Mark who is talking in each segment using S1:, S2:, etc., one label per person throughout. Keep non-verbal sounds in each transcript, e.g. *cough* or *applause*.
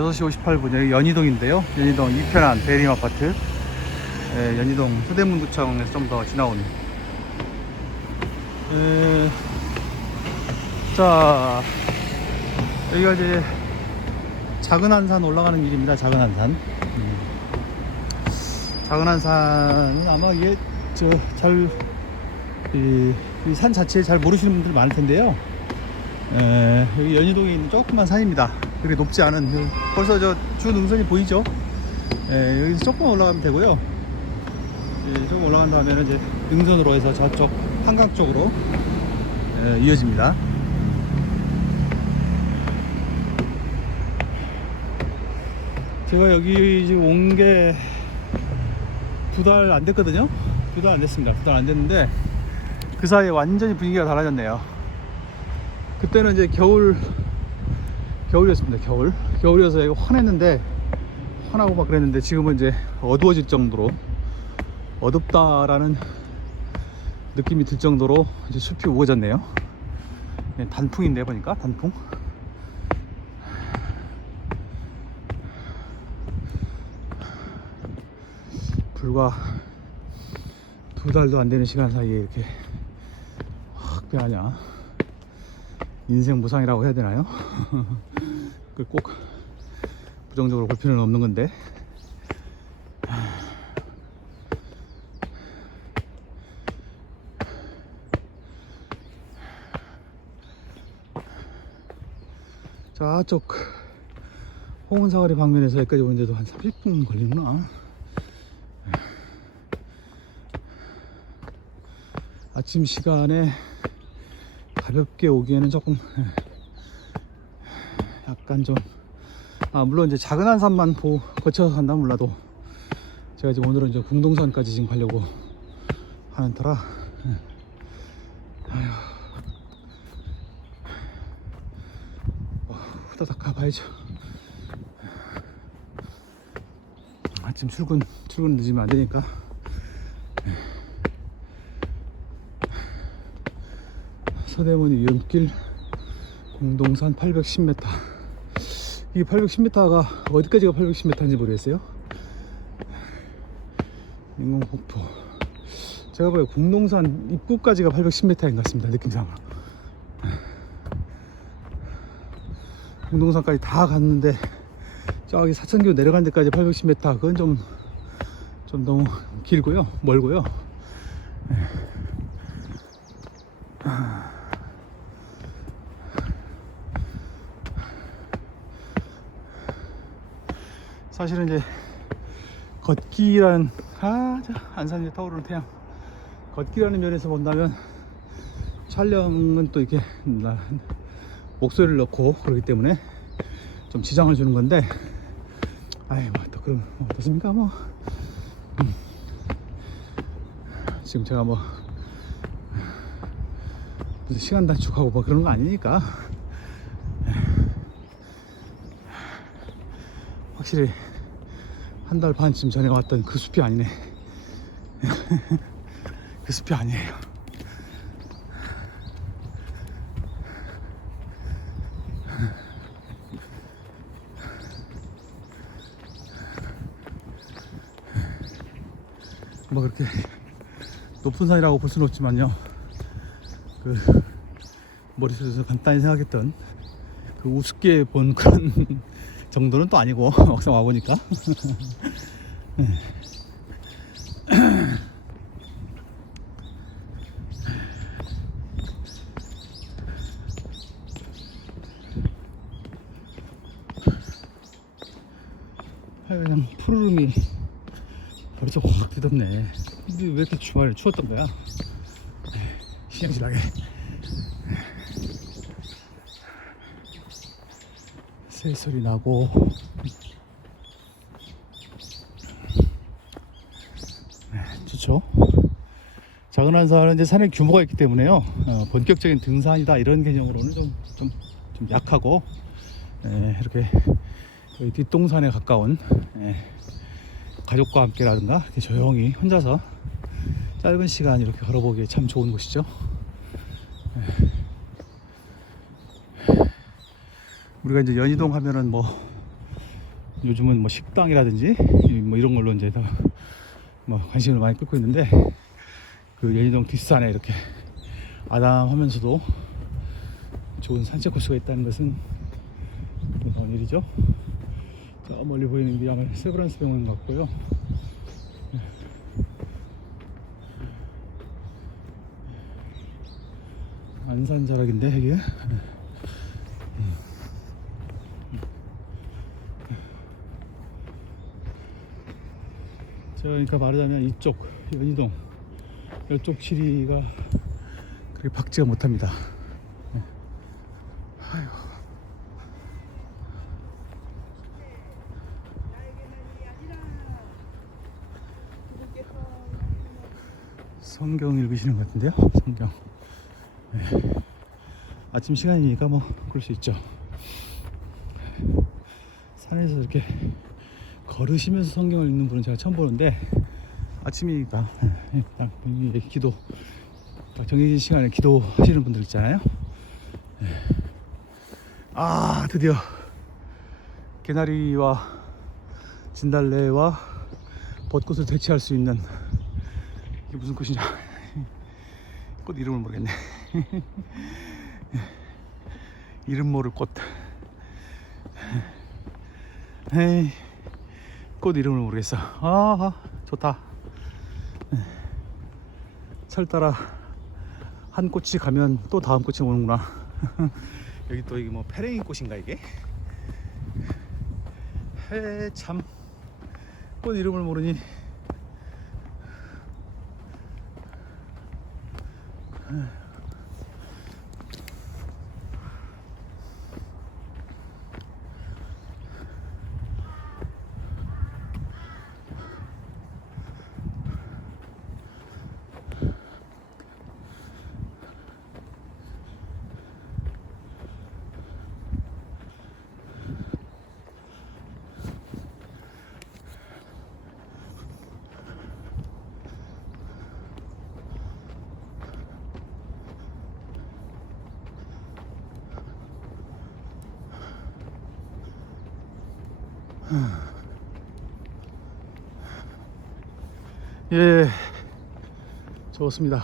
S1: 6시 58분 여기 연희동인데요. 연희동 이편한 대림 아파트. 예, 연희동 서대문구청에서 좀 더 지나온. 예, 자, 여기가 이제 작은 한산 올라가는 길입니다. 작은 한산. 음. 작은 한산은 아마 이게 저잘 이산 자체 잘 모르시는 분들 많을 텐데요. 에, 여기 연희동에 있는 조그만 산입니다. 그리 높지 않은 그- 벌써 저 주 능선이 보이죠? 에, 여기서 조금만 올라가면 되고요. 예, 조금 올라간 다음에는 이제 능선으로 해서 저쪽 한강 쪽으로 에, 이어집니다. 제가 여기 지금 온 게 두 달 안 됐거든요. 두 달 안 됐습니다. 두 달 안 됐는데 그 사이에 완전히 분위기가 달라졌네요. 그때는 이제 겨울 겨울이었습니다. 겨울 겨울이어서 이거 환했는데 환하고 막 그랬는데 지금은 이제 어두워질 정도로 어둡다라는 느낌이 들 정도로 이제 숲이 우거졌네요. 네, 단풍인데 보니까 단풍. 불과 두 달도 안 되는 시간 사이에 이렇게 확 변하냐. 인생 무상이라고 해야 되나요? *laughs* 그꼭 부정적으로 볼 필요는 없는 건데. 저쪽 홍은사거리 방면에서 여기까지 오는데도 한 30분 걸리구나. 아침 시간에 가볍게 오기에는 조금 약간 좀 아, 물론 이제 작은 한 산만 보, 거쳐서 간다 몰라도 제가 지금 오늘은 이제 궁동산까지 지금 가려고 하는 터라. 어, 후다닥 가봐야죠. 아침 출근 출근 늦으면 안 되니까 서대문 위험길 공동산 810m 이 810m가 어디까지가 810m인지 모르겠어요. 인공폭포. 제가 봐요. 공동산 입구까지가 810m인 것 같습니다. 느낌상으로 공동산까지 다 갔는데 저기 사천교 내려간 데까지 810m 그건 좀 좀 너무 길고요. 멀고요 사실은 이제 걷기라는 아저 안산에 타오르는 태양. 걷기라는 면에서 본다면 촬영은 또 이렇게 나- 목소리를 넣고 그러기 때문에 좀 지장을 주는 건데 아이 뭐또 그럼 뭐 어떻습니까 뭐. 음. 지금 제가 뭐 시간 단축하고 뭐 그런 거 아니니까. 확실히 한 달 반쯤 전에 왔던 그 숲이 아니네. *laughs* 그 숲이 아니에요. 뭐 그렇게 높은 산이라고 볼 수는 없지만요. 그 머릿속에서 간단히 생각했던 그 우습게 본 그런 *laughs* 정도는 또 아니고 *laughs* 막상 와보니까 그냥 푸르름이 벌써 확 뜯었네. 근데 왜 이렇게 주말에 추웠던 거야? 신경질나게. 새소리 나고 네, 좋죠 작은 한산은 이제 산의 규모가 있기 때문에요. 어, 본격적인 등산이다 이런 개념으로는 좀, 좀, 좀 약하고 예, 이렇게 뒷동산에 가까운 예, 가족과 함께라든가 이렇게 조용히 혼자서 짧은 시간 이렇게 걸어보기에 참 좋은 곳이죠. 우리가 이제 연희동 하면은 뭐 요즘은 뭐 식당이라든지 뭐 이런 걸로 이제 다 뭐 관심을 많이 끌고 있는데 그 연희동 뒷산에 이렇게 아담하면서도 좋은 산책 코스가 있다는 것은 놀라운 일이죠. 저 멀리 보이는 게 아마 세브란스 병원 같고요. 안산 자락인데 이게? 저 그러니까 말하자면 이쪽 연희동 이쪽 지리가 그렇게 박지가 못합니다. 네. 아이고. 성경 읽으시는 것 같은데요. 성경. 네. 아침 시간이니까 뭐 그럴 수 있죠. 산에서 이렇게 걸으시면서 성경을 읽는 분은 제가 처음 보는데 아침이니까. 예, 딱이 기도 딱 정해진 시간에 기도하시는 분들 있잖아요. 예. 아 드디어 개나리와 진달래와 벚꽃을 대체할 수 있는 이게 무슨 꽃이냐. *laughs* 꽃 이름을 모르겠네. *laughs* 이름 모를 꽃. 에이 꽃 이름을 모르겠어. 아, 아 좋다 철 따라 한 꽃이 가면 또 다음 꽃이 오는구나. *laughs* 여기 또 이게 뭐 페랭이 꽃인가 이게? 해참. 꽃 이름을 모르니 예, 좋습니다.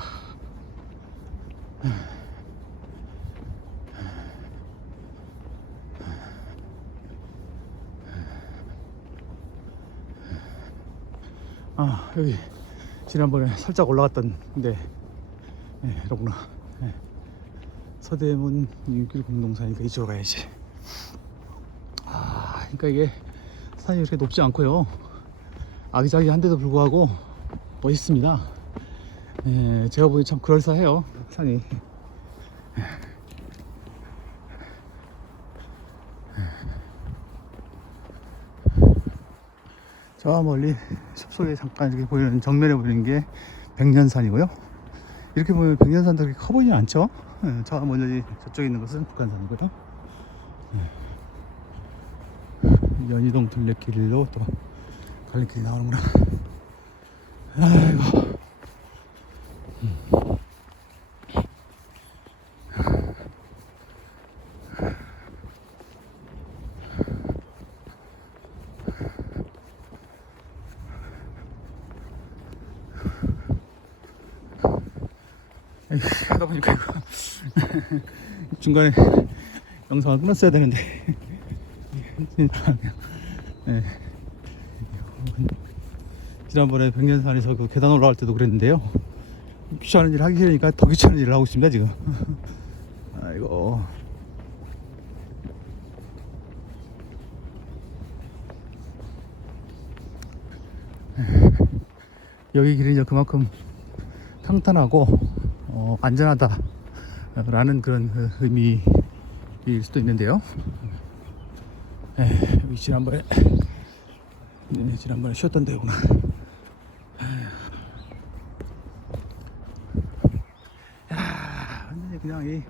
S1: 아, 여기 지난번에 살짝 올라갔던 데, 예, 이러구나. 예. 서대문 윤길 공동사니까 이쪽으로 가야지. 아, 그러니까 이게 산이 이렇게 높지 않고요. 아기자기한데도 불구하고 멋있습니다. 예, 제가 보기 참 그럴싸해요. 산이. 저 멀리 숲속에 잠깐 이렇게 보이는 정면에 보이는 게 백년산이고요. 이렇게 보면 백년산도 그렇게 커 보이진 않죠. 예, 저 먼저 저쪽에 있는 것은 북한산이고요. 예. 연희동 둘레길로 또 갈림길이 나오는구나. 아이고. 하다 보니까 이거 *laughs* 중간에 영상을 끊었어야 되는데 네. 지난번에 백년산에서 그 계단 올라갈 때도 그랬는데요 귀찮은 일 하기 싫으니까 더 귀찮은 일을 하고 있습니다 지금 *laughs* 아이고 여기 길은 이제 그만큼 평탄하고 어, 안전하다라는 그런 그 의미일 수도 있는데요. 에, 지난번에 네, 지난번에 쉬었던 데구나. 야, 완전히 그냥 이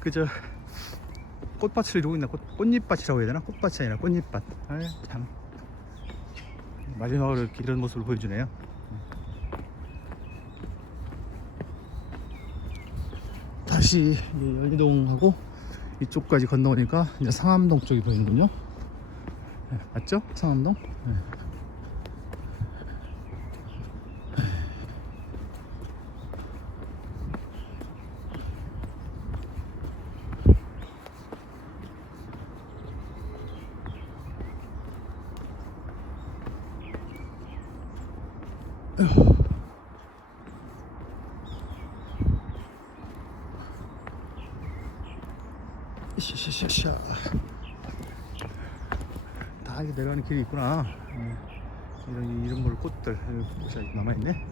S1: 그저 꽃밭을 이루고 있나 꽃, 꽃잎밭이라고 해야 되나? 꽃밭이 아니라 꽃잎밭. 아유, 참 마지막으로 이렇게 이런 모습을 보여주네요. 다시 연희동하고 이쪽까지 건너오니까 이제 상암동 쪽이 보이는군요. 네, 맞죠? 상암동? 네샤샤 다 이게 내려가는 길이 있구나. 음, 이런 이런 걸 꽃들 여기 남아 있네.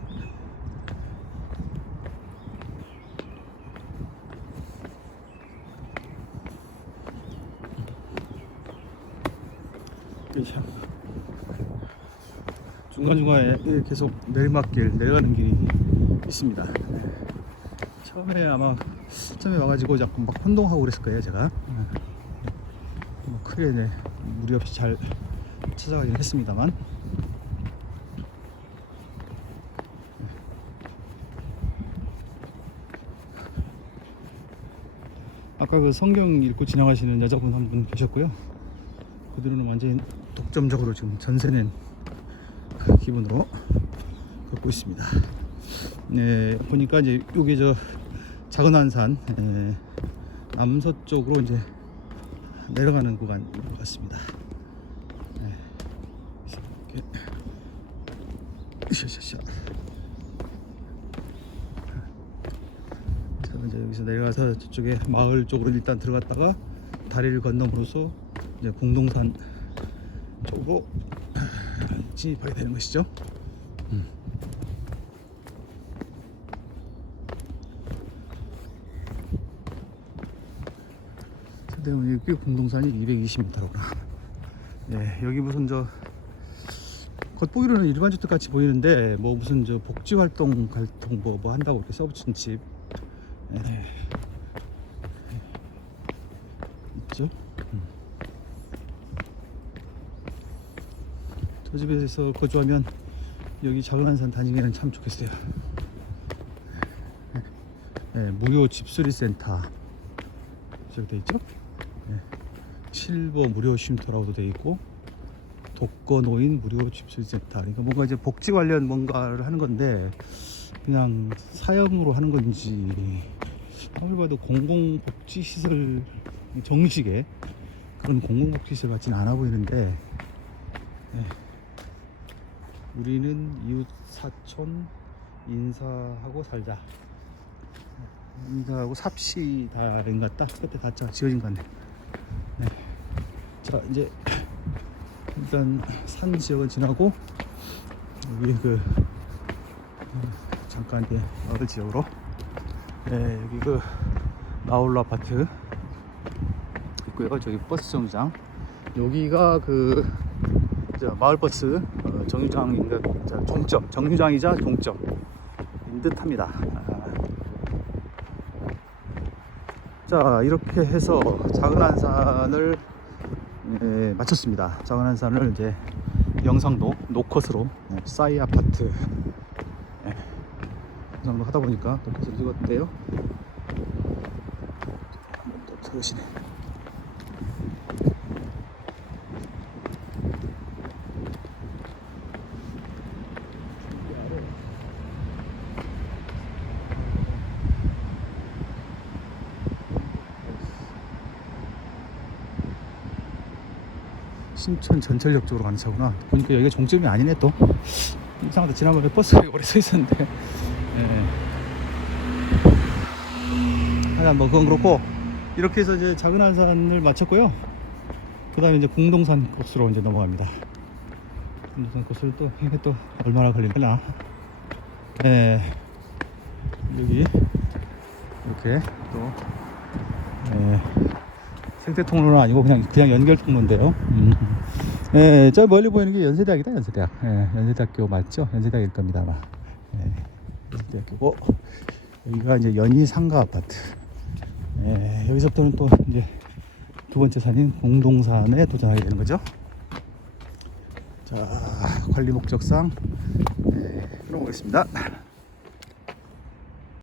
S1: 중간 중간에 계속 내리막길 내려가는 길이 있습니다. 처음에 아마 처음에 와가지고 자꾸 막 혼동하고 그랬을 거예요 제가. 뭐 크게 네, 무리 없이 잘 찾아가긴 했습니다만. 아까 그 성경 읽고 지나가시는 여자분 한 분 계셨고요. 그들은 완전히 독점적으로 지금 전세낸 그 기분으로 걷고 있습니다. 네 보니까 이제 여기 저 작은 한산 에, 남서쪽으로 이제 내려가는 구간 같습니다. 샤샤샤. 자 이제 여기서 내려가서 저쪽에 마을 쪽으로 일단 들어갔다가 다리를 건너므로써 이제 공동산 쪽으로 진입하게 되는 것이죠. 근데 여기 공동산이 220m로구나. 네, 여기 무슨 저 겉보기로는 일반 주택 같이 보이는데 뭐 무슨 저 복지 활동 활동 뭐, 뭐 한다고 이렇게 써붙인 집 네. 있죠. 음. 저 집에서 거주하면 여기 작은 한산 다니기는 참 좋겠어요. 네, 무료 집수리 센터 저기 돼 있죠? 네. 실버 무료 쉼터라고도 돼 있고 독거노인 무료 집수센터 그러니까 뭔가 이제 복지 관련 뭔가를 하는 건데 그냥 사형으로 하는 건지 아무리 봐도 공공복지시설 정식의 그런 공공복지시설 같지는 않아 보이는데 네. 우리는 이웃 사촌 인사하고 살자. 인사하고 삽시 다인 것 같다. 그때 다 지어진 것 같네. 네. 자 이제 일단 산 지역은 지나고 여기 그 음, 잠깐 이제 마을 지역으로. 네, 여기 그 나홀로 아파트 있고요. 저기 버스 정류장. 여기가 그저 마을 버스 어, 정류장인가 자, 종점 정류장이자 종점인 듯합니다. 아. 자 이렇게 해서 작은 한산을 예, 마쳤습니다. 작은 한산을 이제 영상도 노컷으로 예, 싸이 아파트 예, 영상도 하다 보니까 노컷을. 또 들으시네. 신촌 전철역 쪽으로 가는 차구나. 보니까 여기가 종점이 아니네 또. 이상하다. 지난번에 버스가 오래 서 있었는데. 예. 하여간 뭐 그건 그렇고 이렇게 해서 이제 작은 한산을 마쳤고요. 그 다음에 이제 공동산 코스로 이제 넘어갑니다. 공동산 코스를 또 이게 또 얼마나 걸리려나. 예. 여기 이렇게 또 예. 생태 통로는 아니고 그냥 그냥 연결 통로인데요. 음. 예, 저 멀리 보이는 게 연세대학이다, 연세대학. 예, 연세대학교 맞죠? 연세대학일 겁니다, 아마. 예, 연세대학교고 여기가 이제 연희 상가 아파트. 예, 여기서부터는 또 이제 두 번째 산인 공동산에 도전하게 되는 거죠. 자, 관리 목적상 예, 끊어보겠습니다.